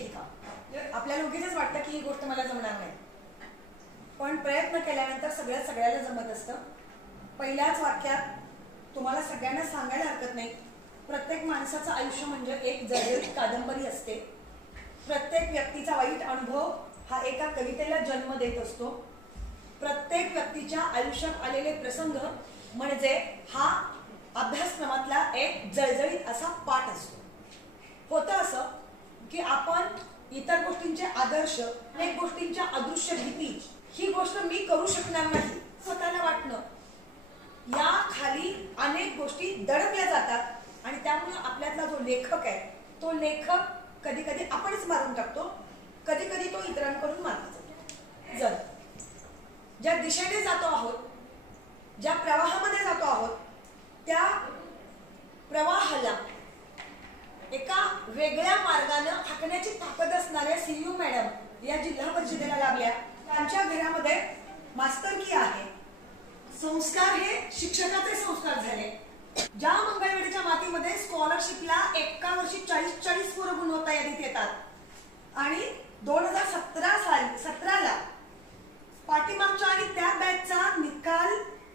लेखिका. आपल्याला उगीच वाटतं की ही गोष्ट मला जमणार नाही, पण प्रयत्न केल्यानंतर सगळ्याला जमत असतं. पहिल्याच वाक्यात तुम्हाला सगळ्यांना सांगायला हरकत नाही, प्रत्येक माणसाचं आयुष्य म्हणजे एक जळजळीत कादंबरी असते. प्रत्येक व्यक्तीचा वाईट अनुभव हा एका कवितेला जन्म देत असतो. प्रत्येक व्यक्तीच्या आयुष्यात आलेले प्रसंग म्हणजे हा अभ्यासक्रमातला एक जळजळीत असा पाठ असतो. होतं असं की आपण इतर गोष्टींचे आदर्श, अनेक गोष्टींच्या अदृश्य भीती, ही गोष्ट मी करू शकणार नाही स्वतःला वाटणं, या खाली अनेक गोष्टी दडपल्या जातात आणि त्यामुळे आपल्यातला जो लेखक आहे तो लेखक कधी कधी आपणच मारून टाकतो, कधी कधी तो इतरांकडून मारला जातो. जर ज्या दिशेने जातो आहोत, ज्या प्रवाहामध्ये जातो आहोत, त्या प्रवाहाला एका वेगळ्या मार्गाने हाकण्याची ताकद असणाऱ्या सीयू मॅडम या जिल्हा परिषदेला लाभल्या. त्यांच्या घरामध्ये मास्तरकी आहे, संस्कार हे शिक्षकाचे संस्कार झाले. ज्या मंगळवेढीच्या मातीमध्ये स्कॉलरशिपला एका वर्षी 40 पोरं गुणवत्ता यादीत येतात आणि 2017ला पाठीमागच्या आणि त्या बॅचचा निकाल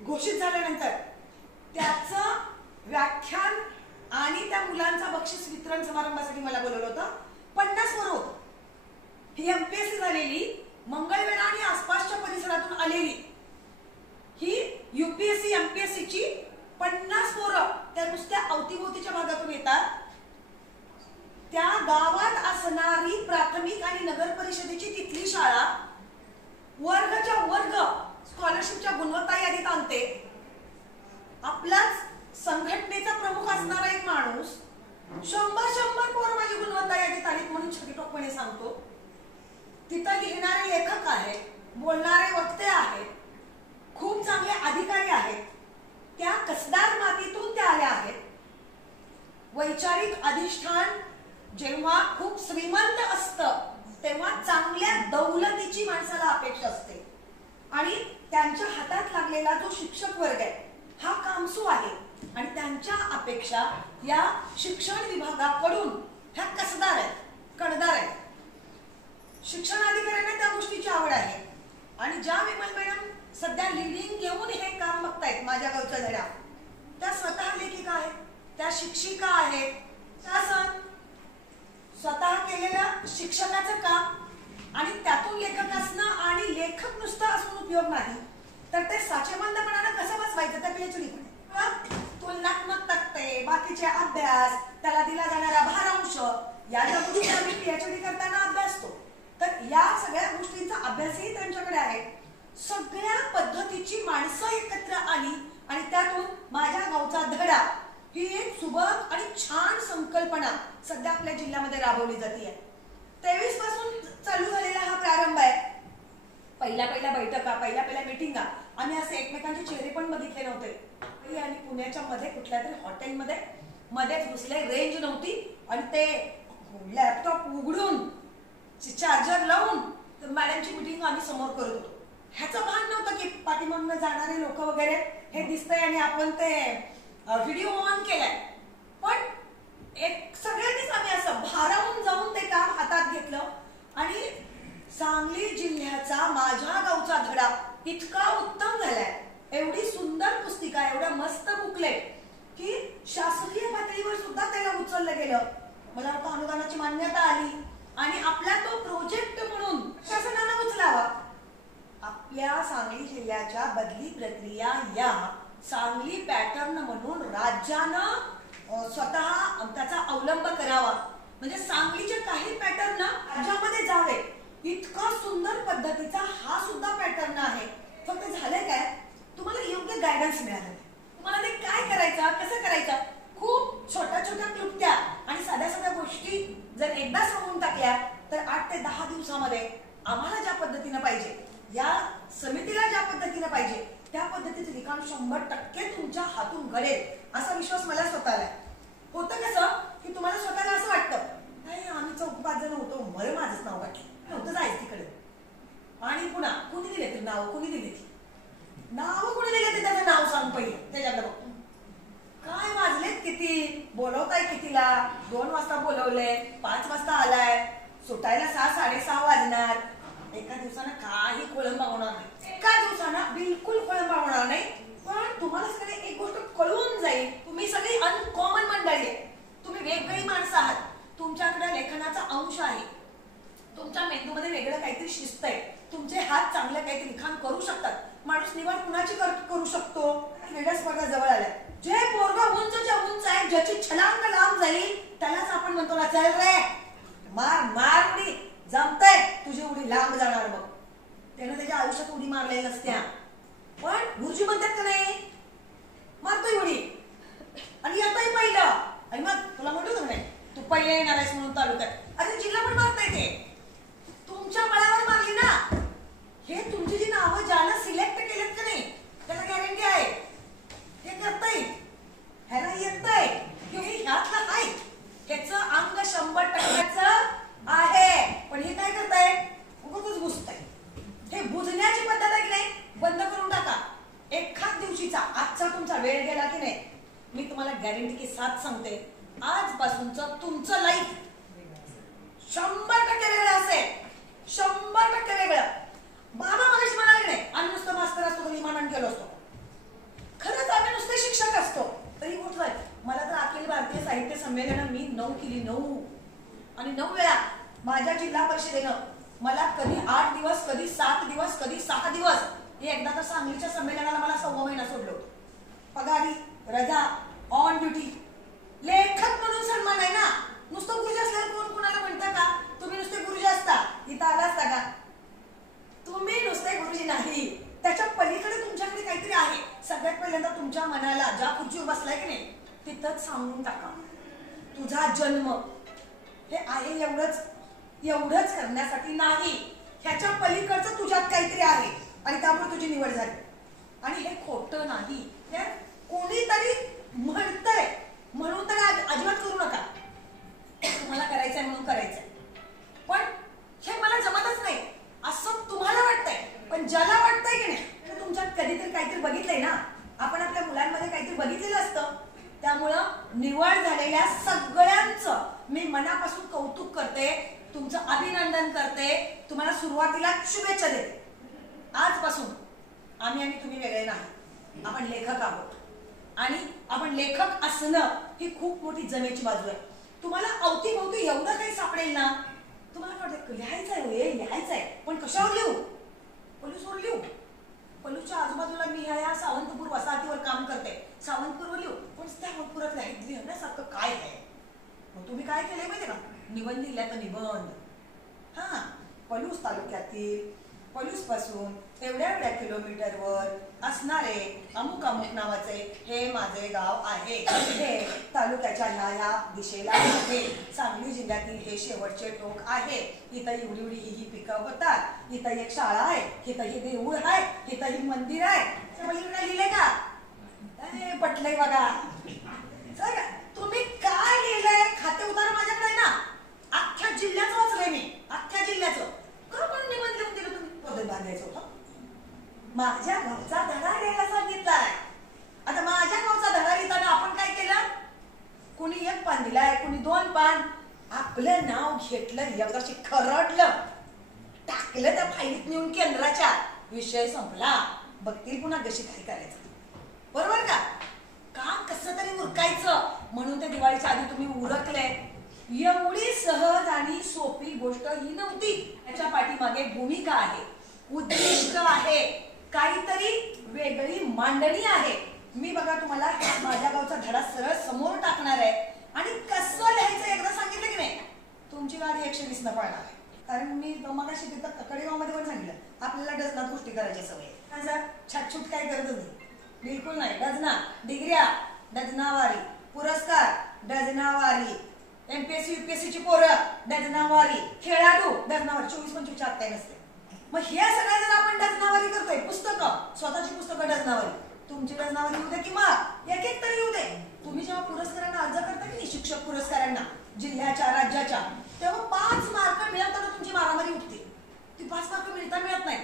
घोषित झाल्यानंतर त्याचं व्याख्यान आणि त्या मुलांचा बक्षीस वितरण समारंभासाठी मला बोलवलं होतं. 50 पोरं होतं. ही एमपीएससी झालेली, मंगळवेढा आणि आसपासच्या परिसरातून आलेली ही यूपीएससी एमपीएससीची 50 पोरं त्या नुसत्या अवतीभोवतीच्या भागातून येतात. त्या गावात असणारी प्राथमिक आणि नगर परिषदेची तिथली शाळा वर्गाच्या वर्ग स्कॉलरशिपच्या गुणवत्ता यादीत आणते. आपलाच संघटनेचा प्रमुख असणारा एक माणूस 100 पोरं माझी गुणवत्ता यादीत आलीत म्हणून छकीटोकपणे सांगतो. तिथं लिहिणारे लेखक आहेत, बोलणारे वक्ते आहेत, खूप चांगले अधिकारी आहेत. त्या कसदार मातीतून त्या आल्या आहेत. वैचारिक अधिष्ठान जेव्हा खूप श्रीमंत असतं तेव्हा चांगल्या दौलतीची माणसाला अपेक्षा असते आणि त्यांच्या हातात लागलेला जो शिक्षक वर्ग आहे हा कामसू आहे आणि त्यांच्या अपेक्षा या शिक्षण विभागाकडून ह्या कसदार आहेत, कडदार आहेत. शिक्षण अधिकाऱ्यांना त्या गोष्टीची आवड आहे आणि ज्या विमल मॅडम सध्या लिडिंग घेऊन हे काम बघतायत माझ्या गावच्या धड्या, त्या स्वतः लेखिका आहेत, त्या शिक्षिका आहेत. शासन स्वतः केलेलं शिक्षकाचं काम आणि त्यातून लेखक असणं आणि लेखक नुसतं असून उपयोग नाही, तर ते साचेबंदपणानं कसं बसवायचं त्या पीएचडी तुलनात्मक तक्ते, बाकीचे अभ्यास, त्याला दिला जाणारा भारांश, या ज्या गोष्टी आम्ही पीएचडी करताना अभ्यासतो, तर या सगळ्या गोष्टींचा अभ्यासही त्यांच्याकडे आहे. सगळ्या पद्धतीची माणसं एकत्र आली आणि त्यातून माझ्या गावचा धडा ही एक सुबक आणि छान संकल्पना सध्या आपल्या जिल्ह्यामध्ये राबवली जाते. 23 पासून चालू झालेला हा प्रारंभ आहे. पहिल्या बैठका, पहिल्या मिटिंगा, आम्ही असे एकमेकांचे चेहरे पण बघितले नव्हते. आणि पुण्याच्या मध्ये कुठल्या तरी हॉटेलमध्ये मध्येच घुसले, रेंज नव्हती आणि ते लॅपटॉप उघडून चार्जर लावून मॅडमची मिटिंग आम्ही समोर करत होतो. ह्याचं भान नव्हतं की पाठीमागून जाणारे लोक वगैरे हे दिसतंय आणि आपण ते व्हिडिओ ऑन केलाय. पण एक सगळ्यांनीच आम्ही असं भारावून जाऊन ते काम हातात घेतलं आणि सांगली जिल्ह्याचा माझ्या गावचा धडा इतका उत्तम झालाय. एवढी सुंदर पुस्तिका, एवढ्या मस्त बुकलेट की शासकीय पातळीवर सुद्धा त्याला उचललं गेलं. मला वाटतं अनुदानाची मान्यता आली आणि आपला तो प्रोजेक्ट म्हणून शासनानं उचलावा. आपल्या सांगली जिल्ह्याच्या बदली प्रक्रिया या सांगली पॅटर्न म्हणून राज्यानं स्वतः त्याचा अवलंब करावा, म्हणजे सांगलीचे काही पॅटर्न राज्यामध्ये जावे, इतका सुंदर पद्धतीचा हा सुद्धा पॅटर्न आहे. फक्त झालंय काय, तुम्हाला योग्य गायडन्स मिळालं, तुम्हाला ते काय करायचं, कसं करायचं. खूप छोट्या क्लुप्त्या आणि साध्या गोष्टी जर एकदा सांगून टाकल्या तर 8 ते 10 दिवसामध्ये आम्हाला ज्या पद्धतीनं पाहिजे, या समितीला ज्या पद्धतीनं पाहिजे त्या पद्धतीचं लिखाण 100% तुमच्या हातून घडेल असा विश्वास मला स्वतःला आहे. होतं कसं की तुम्हाला स्वतःला असं वाटतं नाही आम्ही 4-5 जण होतो, मला माझंच नाव वाटलं नव्हतं जायचं तिकडे. आणि पुन्हा कुणी दिले ते नाव, कुणी दिले नाव, कुणी दिले ते त्याचं नाव सांग पहिले, त्याच्याकडे बघ काय वाजलेत किती, बोलवताय कितीला, 2 वाजता बोलवले, 5 वाजता आलाय, सुटायला 6-6:30 वाजणार. एका दिवसानं काही खोळंबा होणार नाही, एका दिवसानं बिलकुल खोळंबा होणार नाही. पण तुम्हाला सगळे एक गोष्ट कळून जाईल, तुम्ही सगळी अनकॉमन मंडळी आहे, तुम्ही वेगवेगळी माणसं आहात, तुमच्याकडे लेखनाचा अंश आहे, तुमच्या मेंदूमध्ये वेगळं काहीतरी शिस्त आहे, तुमचे हात चांगलं काहीतरी लिखाण करू शकतात. माणूस निवड कुणाची करू शकतो? क्रीडा स्पर्धा जवळ आल्या, जे पोरगा उंचच्या उंच आहे, ज्याची छलांग लांब झाली, त्यालाच आपण म्हणतो ना, चल रे मार मार उडी, जमतंय तुझी उडी लांब जाणार. बघ, त्यानं त्याच्या आयुष्यात उडी मारलेली नसत्या, पण गुरुजी म्हणतात का नाही, मारतोय उडी आणि येतोय पहिलं. आणि मग तुला म्हणतो का नाही, तू पहिले येणार आहेस म्हणून तालुक्यात, अरे जिल्हा पण मारता येते, तुमच्या बळावर मारली ना. हे तुमची जी नावं ज्याला सिलेक्ट केलेत का नाही, त्याला गॅरंटी आहे हे करता येईल, ह्याला येतंय, ह्यातलं आहे, ह्याचं अंग 100% आहे. पण हे काय करताय, उगाच घुसताय. हे बुजण्याची पद्धत आहे की नाही, बंद करून टाका. एखाद दिवशीचा आजचा तुमचा वेळ गेला की नाही, मी तुम्हाला गॅरंटी की साथ सांगते, आजपासूनचं तुमचं लाईफ 100% वेगळं असेल, 100% वेगळं. बाबा मगाशी म्हणाले नाही, आम्ही नुसतं मास्तर असतो तरी इमानान केलो असतो, खरंच आम्ही नुसते शिक्षक असतो तरी कुठं आहे. मला तर अखिल भारतीय साहित्य संमेलन मी 9 केली, 9 आणि 9 वेळा. माझ्या जिल्हा परिषदेनं मला कधी 8 दिवस, कधी 7 दिवस, कधी 6 दिवस, हे एकदा तर सांगलीच्या संमेलनाला मला 1.25 महिना सोडलो. पगारी, रजा, ऑन ड्युटी, लेखक म्हणून सन्मान आहे ना. नुसतं गुरुजी असल्यावर कोण कुणाला म्हणतं का तुम्ही नुसते गुरुजी असता, इथं आला असता का? तुम्ही नुसते गुरुजी नाही, त्याच्या पलीकडे तुमच्याकडे काहीतरी आहे. सगळ्यात पहिल्यांदा तुमच्या मनाला ज्या खुर्चीवर बसलाय की नाही, तिथंच सांगून टाका, तुझा जन्म हे आहे एवढंच करण्यासाठी नाही, ह्याच्या पलीकडचं तुझ्यात काहीतरी आहे आणि त्यामुळे तुझी निवड झाली. आणि हे खोटं नाही, हे कोणीतरी म्हणतंय म्हणून तर अजिबात करू नका. तुम्हाला करायचंय म्हणून करायचंय, पण हे मला जमतच नाही असं तुम्हाला वाटतंय. पण ज्याला वाटतंय की नाही, तर तुमच्यात कधीतरी काहीतरी बघितलंय ना, आपण आपल्या मुलांमध्ये काहीतरी बघितलेलं असतं. त्यामुळं निवड झालेल्या सगळ्यांचं मी मनापासून कौतुक करते, तुमचं अभिनंदन करते, तुम्हाला सुरुवातीला शुभेच्छा देते. आजपासून आम्ही आणि तुम्ही वेगळे नाही, आपण लेखक आहोत आणि आपण लेखक असणं ही खूप मोठी जमेची बाजू आहे. तुम्हाला अवतीभोवती एवढं काही सापडेल ना, तुम्हाला वाटतं लिहायचंय, लिहायचंय, पण कशावर लिहू? पलूसवर लिहू, पलूच्या आजूबाजूला मी ह्या सावंतपूर वसाहतीवर काम करते, सावंतपूरवर लिहू, पण त्या सावंतपुरात लिहिण्यासारखं काय आहे? मग तुम्ही काय केलंय माहितीये का, निबंध लिहिला तर निबंध, हा पलूस तालुक्यातील पलूस पासून एवढ्या किलोमीटरवर असणारे अमुक अमुक नावाचे हे माझे गाव आहे, हे तालुक्याच्या ह्या दिशेला आहे, सांगली जिल्ह्यातील हे शेवटचे टोक आहे, इथं एवढी ही पिकं होतात, इथं एक शाळा आहे, इथं ही देऊळ आहे, इथं ही मंदिर आहे. लिहिले का? पटलंय बघा. तुम्ही काय लिहिलंय? खाते उतारा माझ्याकडे ना, अख्ख्या जिल्ह्याचं वाचलंय मी, अख्ख्या जिल्ह्याचं. का पण निबंध लिहून दिलं तुम्ही? पदर बांधायचं होतं. माझ्या गावचा धडा लिहायला सांगितलाय. आता माझ्या गावचा धडा लिहिताना आपण काय केलं? कुणी 1 पान दिलाय, कुणी 2 पान, आपलं नाव घेतलं, एकदाशी खरडलं, टाकलं त्या फाईलीत नेऊन केंद्राच्या, विषय संपला. बघतील पुन्हा कशी काय करायचं, बरोबर का? काम कसं तरी उरकायचं म्हणून ते दिवाळीच्या आधी तुम्ही उरकले. एवढी सहज आणि सोपी गोष्ट ही नव्हती. त्याच्या पाठीमागे भूमिका आहे, उद्दिष्ट आहे, काहीतरी वेगळी मांडणी आहे. मी बघा तुम्हाला माझ्या गावचा धडा सरळ समोर टाकणार आहे आणि कसं लिहायचं एकदा सांगितलं की नाही, तुमची गाडी 120 न पळणार आहे. कारण मी मगाशी तिथं कडेगावमध्ये पण सांगितलं, आपल्याला डझनात गोष्टी करायची सवय. छाटछूट काय करत नाही, बिलकुल नाही. डझना डिग्र्या डझनावारी, पुरस्कार डझनावारी, एमपीएससी यूपीएससी ची पोरं डझनावारी, खेळाडू डझनावारी, 24-25 आत काय नसते. मग हे सगळं जर आपण डझनावारी करतोय, पुस्तकं स्वतःची पुस्तकं डझनावारी, तुमची डझनावारी येऊ दे किंवा एक तरी येऊ दे. तुम्ही जेव्हा पुरस्कारांना अर्ज करता की नाही, शिक्षक पुरस्कारांना जिल्ह्याच्या राज्याच्या, तेव्हा 5 मार्क मिळवताना तुमची मारामारी उठते. ती 5 मार्क मिळत नाही.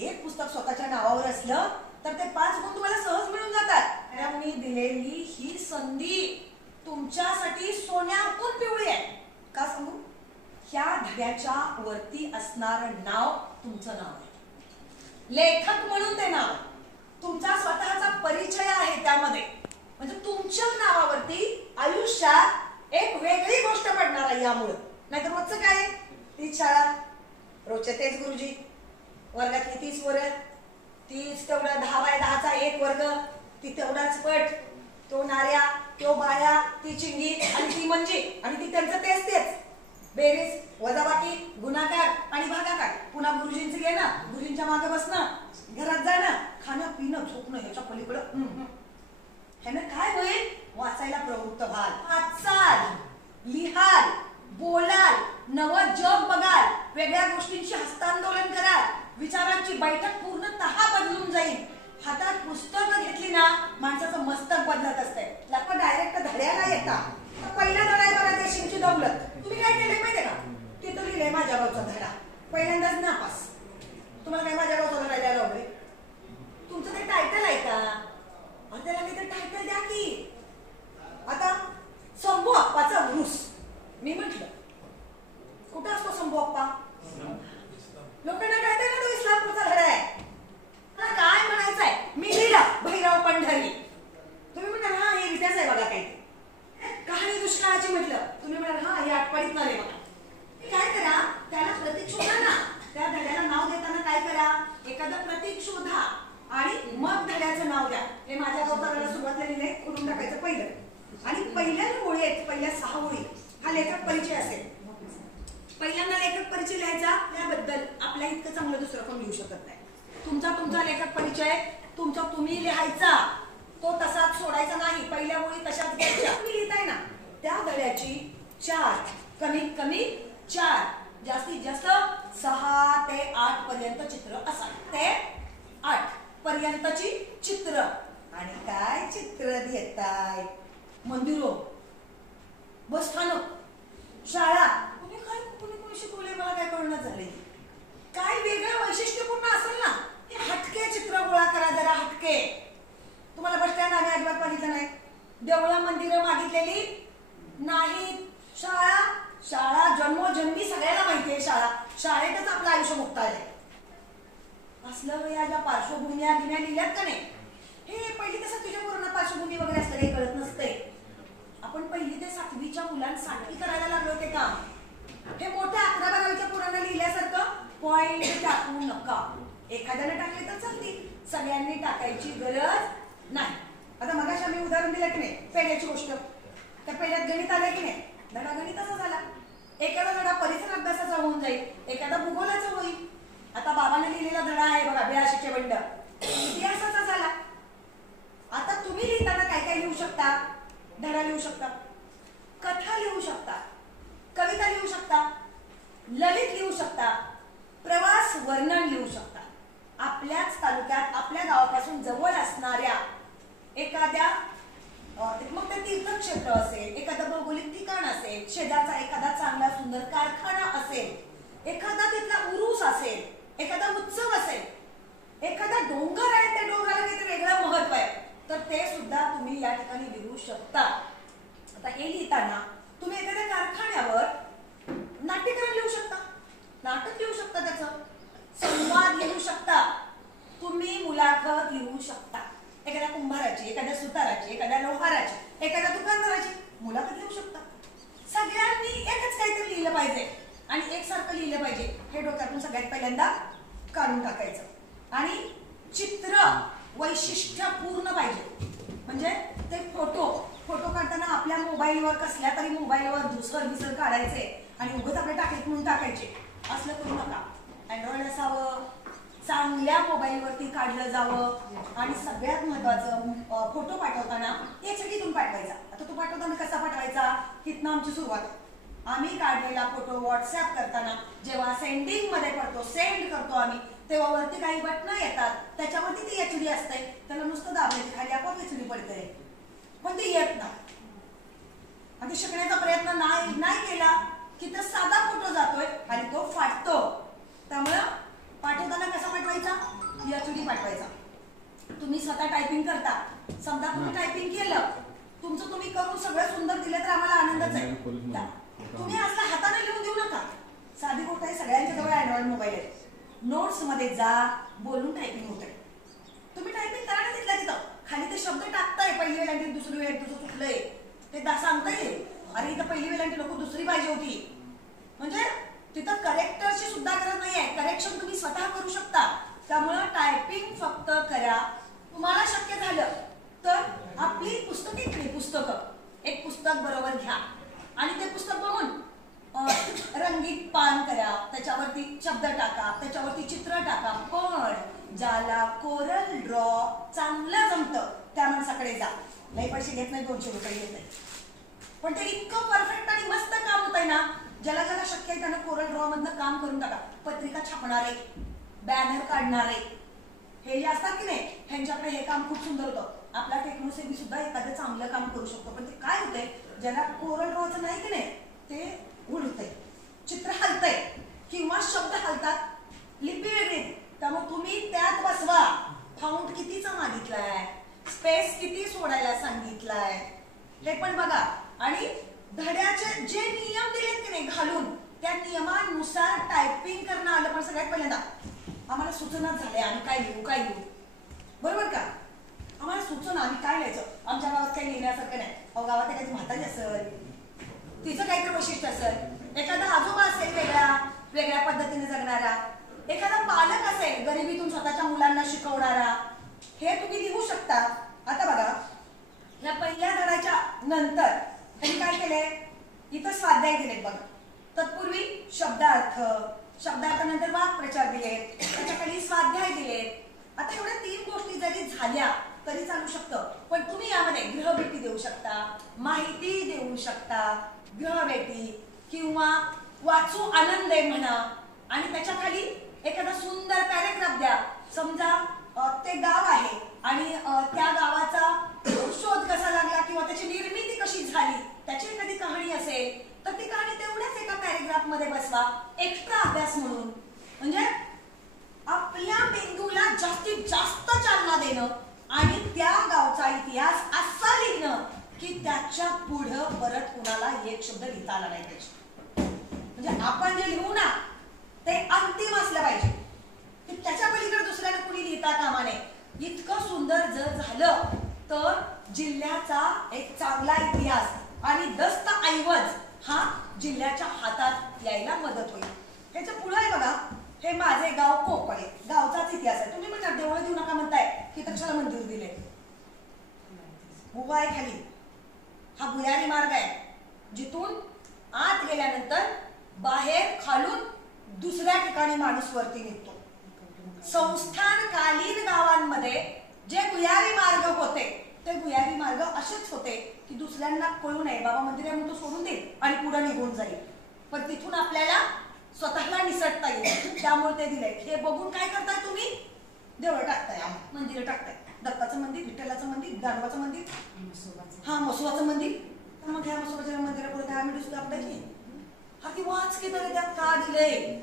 एक पुस्तक स्वतःच्या नावावर असलं तर ते 5 गुण तुम्हाला सहज मिळून जातात. त्यामुळे दिलेली ही संधी तुमच्यासाठी सोन्याहून पिवळी आहे. का सांगू? ह्या धड्याच्या वरती असणारं नाव तुमचं नाव आहे. लेखक म्हणून ते नाव तुमचा स्वतःचा परिचय आहे त्यामध्ये. म्हणजे तुमच्या नावावरती आयुष्यात एक वेगळी गोष्ट पडणार आहे यामुळे. नाहीतर रोजचं काय, तीच शाळा, रोजचे तेच गुरुजी, वर्गातली 30 वर्ग, तीच तेवढा 10x10चा एक वर्ग, ती तेवढाच पट, तो नाऱ्या, तो बाया, ती चिंगी आणि ती मंजी आणि ती त्यांचं तेच तेच बेरीज वजाबाकी गुणाकार आणि भागाकार. पुन्हा गुरुजींचं घेणं, गुरुजींच्या मागे बसणं, घरात जाणं, खाणं पिणं झोपणं, ह्याच्या पलीकडं ह्यानं काय होईल, वाचायला प्रवृत्त व्हाल, वाचाल, लिहाल, बोलाल, नवं जग बघाल, वेगळ्या गोष्टींची हस्तांदोलन कराल, विचारांची बैठक पूर्णतः बदलून जाईल. हातात पुस्तकं घेतली ना माणसाचं मस्तक बदलत असते. आपण डायरेक्ट धड्याला येता. पहिला धडा आहे बघा देशींची दौलत. तुम्ही काय केलंय माहितीये का, तिथं लिहिलंय माझ्या गावचा धडा, पहिल्यांदाच नापास. तुम्हाला काय माझ्या गावचा धडा द्यायला हवंय? तुमचं ते टायटल आहे का? त्याला काही तर टायटल द्या की. आता शंभू अप्पाचा उरूस मी म्हटलं, कुठं असतो शंभू अप्पा? लोकांना कळतंय ना तो इस्लामपूरचा धडा आहे. काय म्हणायचंय, मी लिहिलं भैरव पंढरी. तुम्ही म्हणाल हा हे इतिहास आहे बघा काही. कहाणी दुष्काळाची म्हटलं, तुम्ही म्हणाल हा हे आठवडीत नाही बघा. काय करा, त्याला प्रतीक शोधा ना. त्या धड्याला नाव देताना काय करा, एखादं प्रतीक शोधा आणि मग धड्याचं नाव द्या. हे माझ्या गावचा धडा सुरुवातीला लिहिलंय, करून टाकायचं पहिलं. आणि पहिल्या ओळी आहेत, पहिल्या 6 ओळी हा लेखक परिचय असेल. पहिल्यांदा लेखक परिचय लिहायचा, त्याबद्दल आपल्या इतकं चांगलं दुसरं कोण लिहू शकत नाही. तुमचा लेखक परिचय तुमचा तुम्ही लिहायचा, तो तसाच सोडायचा नाही. पहिल्या ओळी तशाच घ्यायच्या. तुम्ही लिहिताय ना त्या धड्याची 4 कमीत कमी 4 जास्तीत जास्त 6 ते 8 पर्यंत चित्र असावी. ते 8 पर्यंतची चित्र. आणि काय चित्र देताय, मंदिरो, बस स्थानक, शाळा, कोणी शिकवले मला काय कळणं झाले. काय वेगळं वैशिष्ट्यपूर्ण असेल ना, हे हटके चित्र गोळा करा जरा, हटके. तुम्हाला बस स्टँड आम्ही अजिबात मागितलं नाही, देवळं मंदिरं मागितलेली नाही. शाळा जन्मोजन्मी सगळ्याला माहितीये शाळा, शाळेतच आपलं आयुष्य मुक्ताय आहे. असलं या ज्या पार्श्वभूम्या लिहिल्यात का नाही, हे पहिली तसं तुझ्या पूर्ण पार्श्वभूमी वगैरे असलं काही कळत नसते. आपण 1ली ते 7वीच्या मुलांसाठी करायला लागलो ते काम. हे मोठ्या 11-12वीच्या पोरांना लिहिल्यासारखं पॉइंट टाकू नका. एखाद्याने टाकले तर चालतील, सगळ्यांनी टाकायची गरज नाही. आता मगाशी आम्ही उदाहरण दिलं की नाही पेढ्याची गोष्ट, त्या पेढ्यात गणित आलं की नाही, धडा गणिताचा झाला. एखादा धडा परिसर अभ्यासाचा होऊन जाईल, एखादा भूगोलाचा होईल. आता बाबाने लिहिलेला धडा आहे बघा 82 बंड, इतिहासाचा झाला. आता तुम्ही लिहिताना काय काय लिहू शकता, धडा लिहू शकता, कथा लिहू शकता, कविता लिहू शकता, ललित लिहू शकता, प्रवास वर्णन लिहू शकता. आपल्याच तालुक्यात आपल्या गावापासून जवळ असणाऱ्या एखाद्या, मग ते तीर्थक्षेत्र असेल, एखादं भौगोलिक ठिकाण असेल, शेजारचा एखादा चांगला सुंदर कारखाना असेल, एखादा तिथला उरूस असेल, एखादा उत्सव असेल, एखादा डोंगर आहे, त्या डोंगराला काहीतरी वेगळं महत्व आहे, तर ते सुद्धा तुम्ही या ठिकाणी लिहू शकता. आता हे लिहिताना तुम्ही एखाद्या कारखान्यावर नाट्यकरण लिहू शकता, नाटक लिहू शकता, त्याचं संवाद लिहू शकता, तुम्ही मुलाखत लिहू शकता. एखाद्या कुंभाराची, एखाद्या सुताराची, एखाद्या लोहाराची, एखाद्या दुकानदाराची मुलाखत लिहू शकता. सगळ्यांनी एकच काहीतरी लिहिलं पाहिजे आणि एकसारखं लिहिलं पाहिजे, हे डोक्यातून सगळ्यात पहिल्यांदा काढून टाकायचं. आणि चित्र वैशिष्ट्यपूर्ण पाहिजे. म्हणजे ते फोटो काढताना आपल्या मोबाईलवर, कसल्या तरी मोबाईलवर धुसर काढायचे आणि उगाच आपल्या टाकीत म्हणून टाकायचे, असलं करू नका. अँड्रॉइड असावं, चांगल्या मोबाईलवरती काढलं जावं. आणि सगळ्यात महत्वाचं, फोटो पाठवताना एचडीतून पाठवायचा. आता तो पाठवताना कसा पाठवायचा, तिथनं आमची सुरुवात. आम्ही काढलेला फोटो व्हॉट्सअप करताना जेव्हा सेंडिंग मध्ये पडतो, सेंड करतो आम्ही, तेव्हा वरती काही बटणं येतात, त्याच्यावरती ती एचडी असते, त्याला नुसतं दाबले खाली आपोआप एचडी पडते, पण ते येत नाही. आणि शिकण्याचा प्रयत्न नाही केला की तर साधा फोटो जातोय आणि तो फाटतो. त्यामुळं पाठवताना कसा पाठवायचा, एचडी पाठवायचा. तुम्ही स्वतः टायपिंग करता, समजा तुम्ही टायपिंग केलं, तुमचं तुम्ही करून सगळं सुंदर दिलं तर आम्हाला आनंदच आहे. तुम्ही असं हाताने लिहून देऊ नका, हाताने मोबाईल आहे, नोट्स मध्ये जा, बोलून टायपिंग होते. तुम्ही टायपिंग करा ना तिथल्या तिथं, खाली ते शब्द टाकताय, पहिली वेलांटी दुसरी वेलांटी तुझं चुकलंय ते सांगता येईल. अरे इथं पहिली वेलांटी नको दुसरी पाहिजे होती. म्हणजे तिथं करेक्टरची सुद्धा गरज नाहीये, करेक्शन तुम्ही स्वतः करू शकता. त्यामुळं टायपिंग फक्त करा. तुम्हाला शक्य झालं तर आपली पुस्तकं एक पुस्तक बरोबर घ्या आणि ते पुस्तक बघून रंगीत पान करा, त्याच्यावरती शब्द टाका, त्याच्यावरती चित्र टाका. पण ज्याला कोरल ड्रॉ चांगलं जमतं त्या माणसाकडे जा. नाही पैसे घेत नाही, 200 रुपये घेत नाही, पण ते इतकं परफेक्ट आणि मस्त काम होत आहे ना. ज्याला ज्याला शक्य आहे त्यानं कोरल ड्रॉ मधनं काम करून टाका. पत्रिका छापणारे, बॅनर काढणारे, हे जे असतात की नाही, ह्यांच्याकडे हे काम खूप सुंदर होतं. आपला टेक्नोसेवी सुद्धा एखादं चांगलं काम करू शकतो. पण ते काय होतंय, ज्याला कोरल ड्रॉचं नाही की नाही, ते उडतंय, चित्र हलतंय किंवा शब्द हलतात, लिपी वेगळी. त्यामुळे तुम्ही त्यात बसवा. फाउंट कितीचा मागितलाय, स्पेस किती सोडायला सांगितलाय हे पण बघा. आणि धड्याचे जे नियम दिलेत की नाही घालून, त्या नियमानुसार टायपिंग करणं आलं. पण सगळ्यात पहिल्यांदा आम्हाला सूचना झाल्या, आम्ही काय लिहू बरोबर का. आम्हाला सूचना, आम्ही काय लिहायचं. आमच्या गावात काही लिहिण्यासारखं नाही. अहो गावात एखादी म्हातारी असेल, तिचं काहीतरी वैशिष्ट्य असेल, एखादा आजोबा असेल वेगळ्या पद्धतीने जगणारा, एखादा पालक असेल गरिबीतून स्वतःच्या मुलांना शिकवणारा, हे तुम्ही लिहू शकता. आता बघा, या पहिल्या धड्याच्या नंतर त्यांनी काय केलंय, इथं स्वाध्याय दिलेत बघा. तत्पूर्वी शब्दार्थानंतर वाक्प्रचार दिलेत, त्याच्याखाली स्वाध्याय दिलेत. आता एवढ्या 3 गोष्टी जरी झाल्या तरी चालू शकतं. पण तुम्ही यामध्ये गृहभेटी देऊ शकता, माहिती देऊ शकता, गृहभेटी किंवा वाचू आनंद आहे म्हणा, आणि त्याच्याखाली एखादा सुंदर पॅरेग्राफ द्या. समजा ते गाव आहे आणि त्या गावाचा शोध कसा लागला किंवा त्याची निर्मिती कशी झाली, त्याची एखादी कहाणी असेल तर ती कहाणी तेवढ्याच एका पॅरेग्राफ मध्ये बसवा, एक्स्ट्रा अभ्यास म्हणून. म्हणजे आपल्या मेंदूला जास्तीत जास्त चालना देणं आणि त्या गावचा इतिहास असा लिहिणं की त्याच्या पुढं परत कुणाला एक शब्द लिहिता आला नाही पाहिजे. म्हणजे आपण जे लिहू ना ते अंतिम असलं पाहिजे, की त्याच्या पलीकडे दुसऱ्याला कुणी लिहिता कामा नये. इतकं सुंदर जर झालं तर जिल्ह्याचा एक चांगला इतिहास आणि दस्तऐवज हा जिल्ह्याच्या हातात यायला मदत होईल. ह्याच्या पुढे आहे बघा, हे माझे गाव कोकळे, गावचाच इतिहास आहे. तुम्ही म्हणता देवळं देऊ नका म्हणताय, की कशाला मंदिर दिले. भुवा आहे खाली, हा भुयारी मार्ग आहे, जिथून आत गेल्यानंतर बाहेर खालून दुसऱ्या ठिकाणी माणूस वरती निघतो. संस्थानकालीन गावांमध्ये जे भुयारी मार्ग होते ते भुयारी मार्ग असेच होते की दुसऱ्यांना कळू नये, बाबा मंदिर आहे म्हणून तो सोडून देईल आणि पुढे निघून जाईल. पण तिथून आपल्याला स्वतःला निसटता येईल, त्यामुळे ते दिलंय. हे बघून काय करताय तुम्ही, देवळं टाकताय, मंदिरं टाकताय. दत्ताचं मंदिर, विठ्ठलाचं मंदिर, दानवाचं मंदिर, मसुवाचं मंदिर. मग ह्या मसुवाच्या मंदिरापुढे 10 मिनिट सुद्धा आपल्याची हा ती वाच की तर त्यात का दिलंय,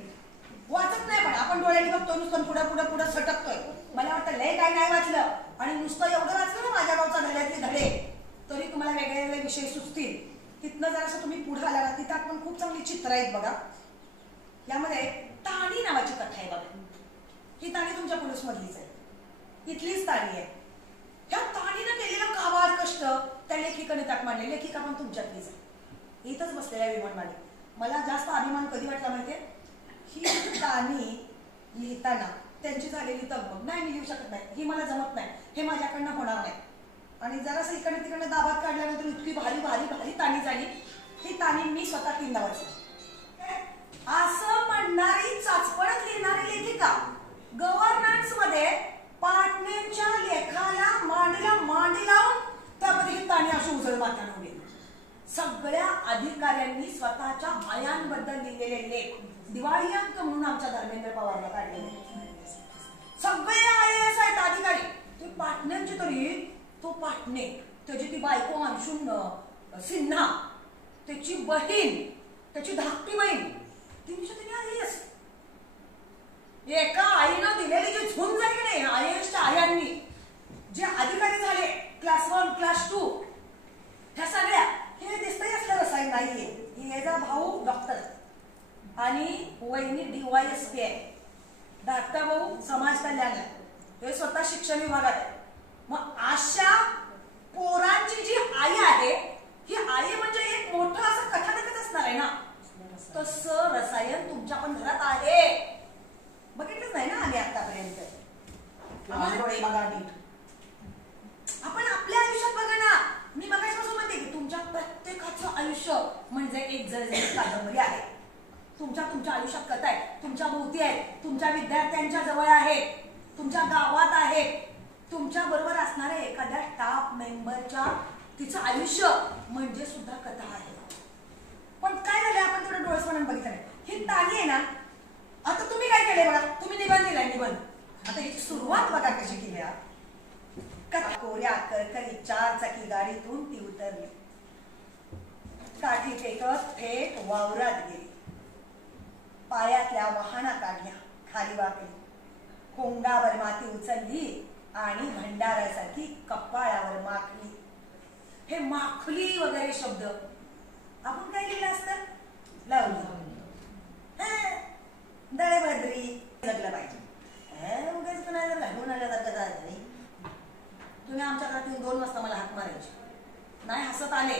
वाचत नाही. पण आपण डोळ्याने बघतो नुसतं पुढं सटकतोय. मला वाटतं लय काय नाही वाचलं, आणि नुसतं एवढं वाचलं ना माझ्या गावचा धड्यातले धडे, तरी तुम्हाला वेगळे वेगळे विषय सुचतील. तिथनं जरासं तुम्ही पुढे आला ना, तिथं पण खूप चांगली चित्र आहेत बघा. यामध्ये ताणी नावाची कथा आहे बघा. ही ताणी तुमच्या पोलीस मधलीच आहे, इथलीच ताणी आहे. ह्या ताणीनं केलेलं काबाड कष्ट त्या लेखिकाने त्यात मांडले. लेखिका पण तुमच्यातलीच आहे, इथंच बसलेल्या विमानवाणी. मला जास्त अभिमान कधी वाटला माहितीये, ही ताणी लिहिताना त्यांची झालेली तगमग, नाही मी लिहू शकत नाही, ही मला जमत नाही, हे माझ्याकडनं होणार नाही. आणि जरासं इकडे तिकडे दाबात काढल्यानंतर इतकी भारी भारी भारी ताणी झाली. ही ताणी मी स्वतः 3दा वाचली. असं म्हणणारी चाचपडत लिहिणारी लेखिका गव्हर्नन्स मध्ये पाटणेंच्या लेखाला मांडी लावून त्यामध्ये ही ताणी अशी उजळ मारताना उभी. सगळ्या अधिकाऱ्यांनी स्वतःच्या आयांबद्दल लिहिलेले लेख दिवाळी अंक म्हणून आमच्या धर्मेंद्र पवारला काढलेले. सगळे IAS आहेत अधिकारी. ते पाटण्यांची तरी, तो पाटणे, त्याची ती बायको अंशुन सिन्हा, त्याची बहीण, त्याची धाकटी बहीण, तिने IAS. एका आईनं दिलेली जी झुंज आहे की नाही IASच्या आयांनी, जे अधिकारी झाले क्लास 1 क्लास 2, ह्या सगळ्या, हे दिसतंय असलं रसायन नाहीये. याचा भाऊ डॉक्टर आणि वहिनी DYSP आहे, धाकटा भाऊ समाज कल्याण आहे, ते स्वतः शिक्षण विभागात आहे. मग अशा पोरांची जी आई आहे, ही आई म्हणजे एक मोठं असं कथानकच असणार आहे ना. तसं रसायन तुमच्या पण घरात आहे. बघितलंच नाही ना आम्ही आतापर्यंत. डोळे बघा नीट. आपण आपल्या आयुष्यात बघा ना, मी मगाचपासून म्हणते की तुमच्या प्रत्येकाचं आयुष्य म्हणजे एक जळजळीत कादंबरी आहे. तुमच्या आयुष्यात कथा आहे, तुमच्या भोवती आहे, तुमच्या विद्यार्थ्यांच्या जवळ आहे, तुमच्या गावात आहे, तुमच्या बरोबर असणाऱ्या एखाद्या स्टाफ मेंबरच्या तिचं आयुष्य म्हणजे सुद्धा कथा आहे. पण काय झालं, आपण थोडं डोळसपणाने बघितलं नाही. ही ताली आहे ना, आता तुम्ही काय केलंय बघा, तुम्ही निबंध दिलाय निबंध. आता याची सुरुवात बघा कशी केली. कोऱ्या करकरी 4 चाकी गाडीतून ती उतरली, काठी टेकत थेट वावरात गेली. पायातल्या वाहना काढल्या, खाली वाकली, कोंडावर माती उचलली आणि भंडाऱ्यासारखी कपाळावर माखली. हे माखली वगैरे शब्द आपण काय लिहिलं असतं, लावली. दळभद्री जगलं पाहिजे. उगाच पण जर घालून आल्यासारखं झालं नाही. तुम्ही आमच्या घरात येऊन 2 वाजता मला हाक मारायची नाही, हसत आले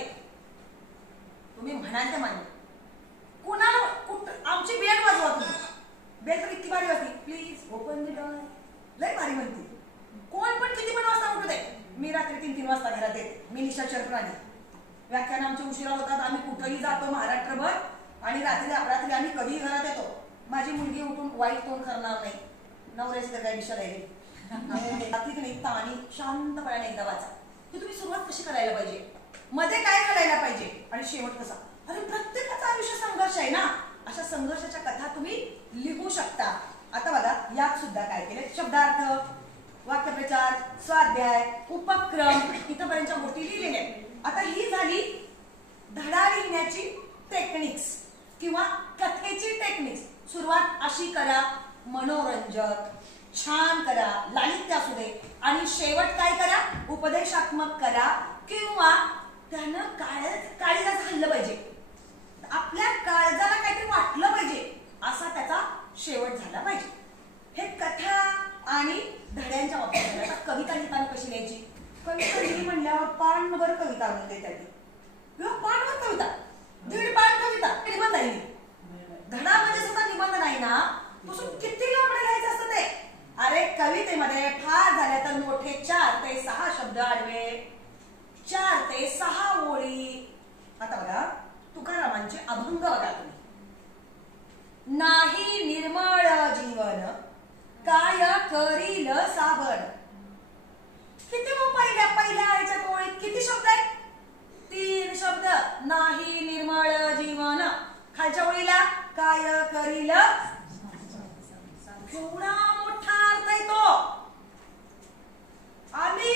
तुम्ही म्हणाल ते मान्य. कुणाला आमची बेल वाजवा तुम्ही. बेल तर इतकी भारी वाजती, प्लीज ओपन द डोर, लय भारी म्हणते. कोण पण किती पण वाजता उठू दे, मी रात्री 3-3 वाजता घरात येते. मी निशा चरप्राणी. व्याख्यान आमचे उशिरा होतात, आम्ही कुठेही जातो महाराष्ट्रभर, आणि रात्री आम्ही कधीही घरात येतो. माझी मुलगी उठून वाईट तोंड करणार नाही. नवऱ्याची तर काही दिशा राहिली निघता आणि शांतपणाने एकदा वाचा की तुम्ही सुरुवात कशी करायला पाहिजे, मध्ये काय करायला पाहिजे आणि शेवट कसा. अरे प्रत्येकाचं आयुष्य संघर्ष आहे ना. अशा संघर्षाच्या कथा तुम्ही लिहू शकता. आता बघा यात सुद्धा काय केले, शब्दार्थ, वाक्यप्रचार, स्वाध्याय, उपक्रम, इथपर्यंतच्या गोष्टी लिहिलेल्या आहेत. आता ही झाली धडा लिहिण्याची टेक्निक्स किंवा कथेची टेक्निक्स. सुरुवात अशी करा, मनोरंजक, छान करा, लालित्य असू दे, आणि शेवट काय करा, उपदेशात्मक करा, किंवा त्यानं काळजाचं हल्लं पाहिजे, आपल्या काळजाला काहीतरी वाटलं पाहिजे, असा त्याचा शेवट झाला पाहिजे. हे कथा आणि धड्यांच्या बाबतीत. कविता लिहिताना कशी लिहायची, कविता लिहिली म्हणल्यावर पानभर कविता आणून देतात किंवा पानभर कविता, 1.5 पान कविता निबंध आहे. धडा म्हणजे सुद्धा निबंध नाही ना, पासून किती लांबडे लिहायचं असतं ते. अरे कवितेमध्ये फार झाले तर मोठे 4 ते 6 शब्द आडवे, 4 ते 6 ओळी. आता बघा तुकारामांचे अभंग बघा तुम्ही. नाही निर्मळ जीवन काय करील साबण. किती मग पहिल्या याच्यात ओळीत किती शब्द आहेत, 3 शब्द. नाही निर्मळ जीवन, खालच्या ओळीला काय करील, केवढा मोठा अर्थ आहे तो. आम्ही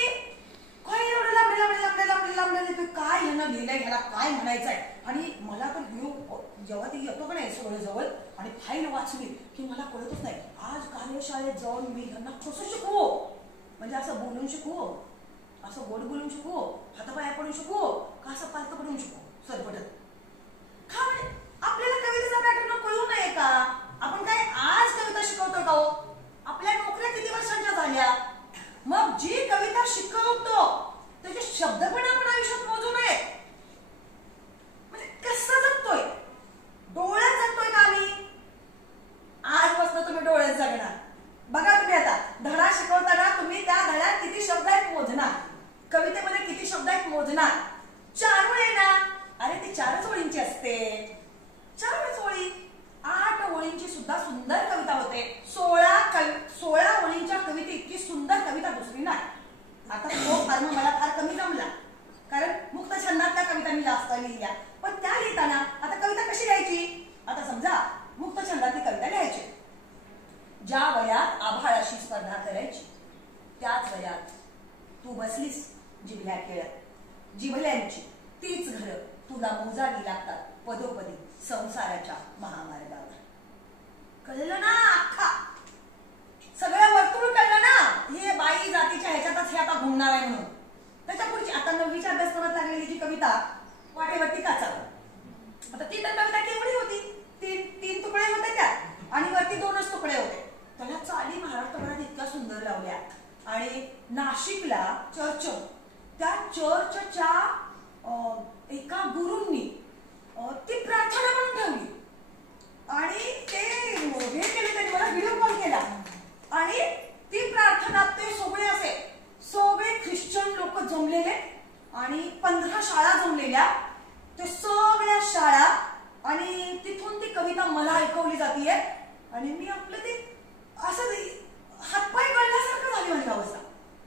काय एवढं लांबडे काय ह्यानं लिहिलंय, ह्याला काय म्हणायचंय. आणि मला तर जेव्हा ते येतो का नाही सगळं जवळ आणि फाईल वाचली की मला कळतच नाही आज कार्यशाळेत जाऊन मी ह्यांना कसं शिकवू. म्हणजे असं बोलून शिकवू, असं गोड बोलून शिकवू, हातापाया पडून शिकवू, का असं पालक पडून शिकवू सरपटत. का म्हणजे आपल्याला कवितेचा पॅटर्न कळू नये का. आपण काय आज कविता शिकवतो का हो. आपल्या नोकऱ्या किती वर्षांच्या झाल्या, मग जी कविता शिकवतो त्याचे शब्द पण आपण आयुष्यात मोजू नये. म्हणजे कसं जगतोय, डोळ्यात जगतोय का आम्ही. आजपासून तुम्ही डोळ्यात जगणार. बघा तुम्ही आता धडा शिकवताना तुम्ही त्या धड्यात किती शब्द आहेत मोजणार, कवितेमध्ये किती शब्द आहेत मोजणार. 4 ओळी ना, अरे ती 4च ओळींची असते, 4च ओळी. 8 ओळींची सुद्धा सुंदर कविता होते. 16 ओळींच्या कविते इतकी सुंदर कविता दुसरी नाही. आता तो फॉर्म मला फार कमी जमला, कारण मुक्त छंदातल्या कविता मी जास्त लिहिल्या. पण त्या लिहिताना आता कविता कशी लिहायची. आता समजा मुक्त छंदातली कविता लिहायची. ज्या वयात आभाळाशी स्पर्धा करायची त्याच वयात तू बसलीस जिभल्या खेळत. जिभल्यांची तीच घरं तुला मोजावी लागतात पदोपदी संसाराच्या महामार्गावर. कळलं ना, अख्खा सगळं वर्तुळ कळलं ना. हे बाई जातीच्या ह्याच्यातच हे आता घुमणार आहे म्हणून. त्याच्या पुढची आता 9वीच्या अभ्यासक्रमात लागलेली जी कविता वाटेवरती काचावर, आता ती तर कविता केवढी होती, 3 तुकडे होते त्या. नाशिकला चर्च, त्या चर्चच्या एका गुरूंनी ती प्रार्थना म्हणून ठेवली आणि ते हे केले, त्यांनी मला व्हिडिओ कॉल केला आणि ती प्रार्थना ते सगळे ख्रिश्चन लोक जमलेले आणि 15 शाळा जमलेल्या, ते सगळ्या शाळा, आणि तिथून ती कविता मला ऐकवली जातीये आणि मी आपलं ते असं हातपाय गळल्यासारखं झाली माझी अवस्था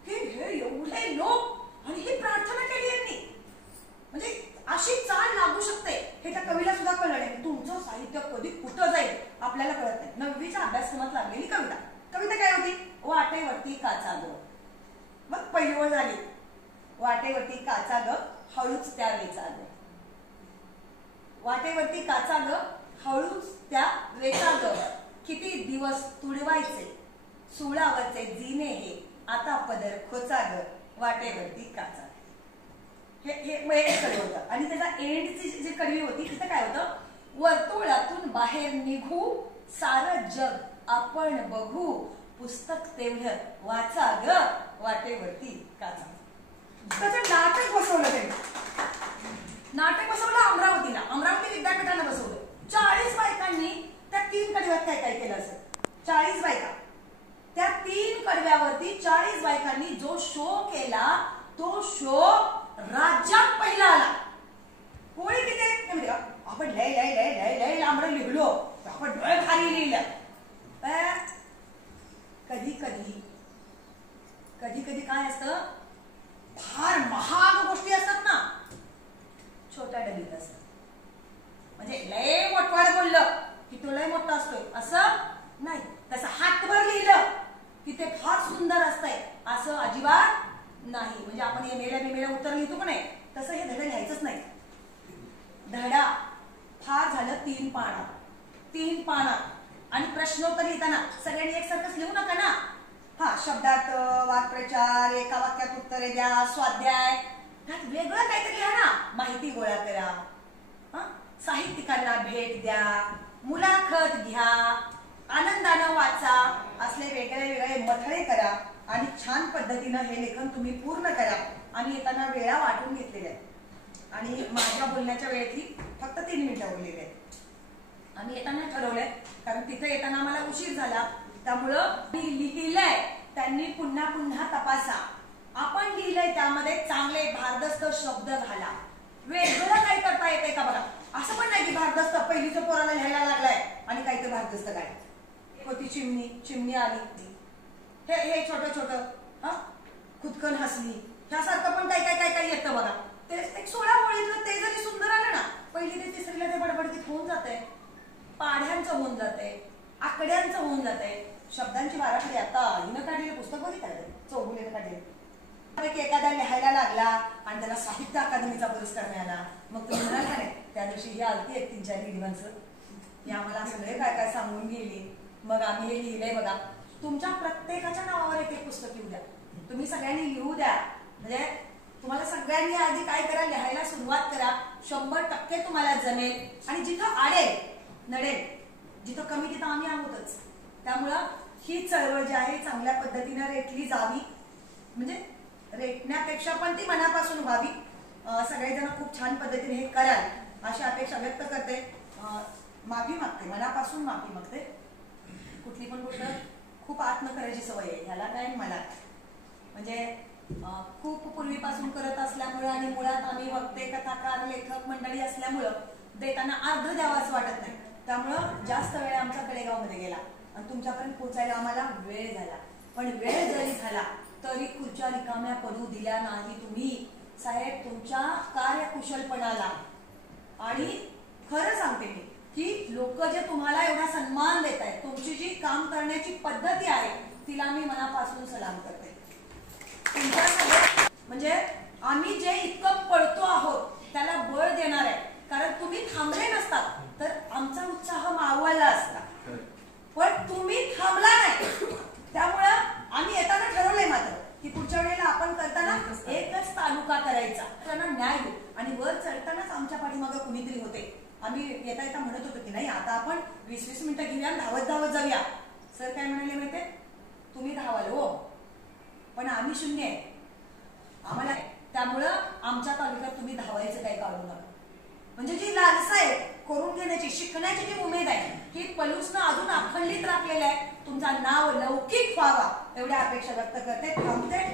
की हे एवढे लोक आणि ही प्रार्थना केली यांनी. म्हणजे अशी चाल लागू शकते हे त्या कवीला सुद्धा कळलं नाही. तुमचं साहित्य कधी कुठं जाईल आपल्याला कळत नाही. 9वीच्या अभ्यासक्रमात लागलेली कविता काय होती? वाटेवरती काचा ग. मग पहिली ओळ झाली, वाटेवरती काचा ग हळूच त्या वेचा ग. वाटेवरती काचा ग हळूच त्या वेचा ग, किती दिवस तुडवायचे सुळावरचे जिने हे, आता पदर खोचा ग वाटेवरती काचा. हे कडवी होतं आणि त्याचा एंडची जी कडवी होती तिथं काय होतं? वर्तुळातून बाहेर निघू सारं जग आपण बघू, पुस्तक तेवढं वाचा ग वाटेवरती काचा. त्याचं नाटक बसवलं त्यांनी. नाटक बसवलं अमरावतीला, अमरावती विद्यापीठाला बसवलं. 40 बायकांनी त्या 3 कडव्यात काय केलं असेल? 40 बायका, त्या 3 कडव्यावरती 40 बायकांनी जो शो केला तो शो राज्यात पहिला आला. कोणी किती आपण लय लय लय लय लय लांबडं लिहिलो, आपण डोळे खाली लिहिलं. कधी काय असतं, फार महाग गोष्टी असतात ना, छोट्या डबीत असतात. म्हणजे लय मोठवाड बोललं की तो लय मोठा असतोय असं नाही. तसं हातभर लिहिलं की ते फार सुंदर असतंय असं अजिबात नाही. म्हणजे आपण एमेला उत्तर लिहितो का नाही, तसं हे धडा लिहायचंच नाही. धडा फार झालं 3 पानात आणि प्रश्नोत्तर लिहिताना सगळ्यांनी एकसारखंच लिहू नका ना. हा, शब्दात वाक्प्रचार, एका वाक्यात उत्तरे द्या, स्वाध्याय, त्यात वेगळं काहीतरी लिहा ना. माहिती गोळा करा, साहित्यिकांना भेट द्या, मुलाखत घ्या, आनंदानं वाचा, असले वेगळे मथळे करा आणि छान पद्धतीनं हे लेखन तुम्ही पूर्ण करा. आम्ही येताना वेळा वाटून घेतलेल्या आहेत आणि माझ्या बोलण्याच्या वेळेतली फक्त 3 मिनिटं उरलेली आहेत. आम्ही येताना ठरवलंय, कारण तिथे येताना आम्हाला उशीर झाला, त्यामुळं लिहिलंय त्यांनी पुन्हा तपासा. आपण लिहिलंय त्यामध्ये चांगले भारदस्त शब्द घाला. वेगळं काही करता येते का बघा. असं पण नाही की भारदस्त पहिलीच्या पोराला लिहायला लागलाय आणि काहीतरी भारदस्त काय होती, चिमणी आली, हे छोटं खुदकन हसली, ह्यासारखं पण काय येतं बघा. ते 16 ओळीतलं ते जरी सुंदर आलं ना, पहिली ते तिसरीला ते बडबडकीत होऊन जाते, पाढ्यांचं होऊन जाते, आकड्यांचं होऊन जाते. शब्दांची बाराखडी आता हिनं काढलेलं पुस्तक बघितलं, चौगुलेनं काढलेलं. एखादा लिहायला लागला आणि त्याला साहित्य अकादमीचा पुरस्कार मिळाला, मग तुम्ही म्हणाल का नाही त्या दिवशी ही आलती 1-3-4 लिहिवांचं, ही आम्हाला सगळे काय सांगून गेली, मग आम्ही हे लिहिलंय बघा. तुमच्या प्रत्येकाच्या नावावर एक पुस्तक लिहू द्या, तुम्ही सगळ्यांनी लिहू द्या. म्हणजे तुम्हाला सगळ्यांनी आधी काय करा, लिहायला सुरुवात करा. 100% तुम्हाला जमेल आणि जिथं आडेल नडेल, जिथं कमी तिथं आम्ही आहोतच. त्यामुळं ही चळवळ जी आहे चांगल्या पद्धतीने रेटली जावी, म्हणजे रेटण्यापेक्षा पण ती मनापासून व्हावी. सगळेजण खूप छान पद्धतीने हे कराल अशी अपेक्षा व्यक्त करते. माफी मागते, मनापासून माफी मागते. कुठली पण गोष्ट खूप आत्म करायची सवय आहे, ह्याला काय मला म्हणजे खूप पूर्वीपासून करत असल्यामुळे आणि मुळात आम्ही वक्ते, कथाकार, लेखक मंडळी असल्यामुळं देताना अर्ध द्यावं असं वाटत नाही. त्यामुळं जास्त वेळ आमच्या कडेगावमध्ये गेला आणि तुमच्यापर्यंत पोहोचायला आम्हाला वेळ झाला. पण वेळ जरी झाला तरी खुर्च्या रिकाम्या पडू दिल्या नाही तुम्ही साहेब. तुमच्या कार्यकुशलपणाला आणि खरं सांगते मी की लोक जे तुम्हाला एवढा सन्मान देत आहेत, तुमची जी काम करण्याची पद्धती आहे तिला मी मनापासून सलाम करते. तुमच्यासोबत म्हणजे आम्ही जे इतकं पळतो आहोत त्याला बळ देणार आहे, कारण तुम्ही थांबले नसतात तर आमचा उत्साह मावळला असता, पण तुम्ही थांबला नाही. त्यामुळं आम्ही येताना ठरवलंय मात्र की पुढच्या वेळेला आपण करताना एकच तालुका करायचा, त्यांना न्याय देऊ. आणि वर चढतानाच आमच्या पाठीमागं कुणीतरी होते. आम्ही येता म्हणत होतो की नाही आता आपण 20-20 मिनिटं घेऊया, धावत जाऊया. सर काय म्हणाले माहितीये, तुम्ही धावाल हो, पण आम्ही आम्ही शून्य आहे, आम्हाला त्यामुळं आमच्या तालुक्यात तुम्ही धावायचं काही काढू नका. म्हणजे जी लालसा आहे करून घेण्याची, शिकण्याची जी उमेद आहे ही पलूसनं अजून अखंडित राखलेलं आहे. तुमचा नाव लौकिक व्हावा एवढ्या अपेक्षा व्यक्त करते. थांबते.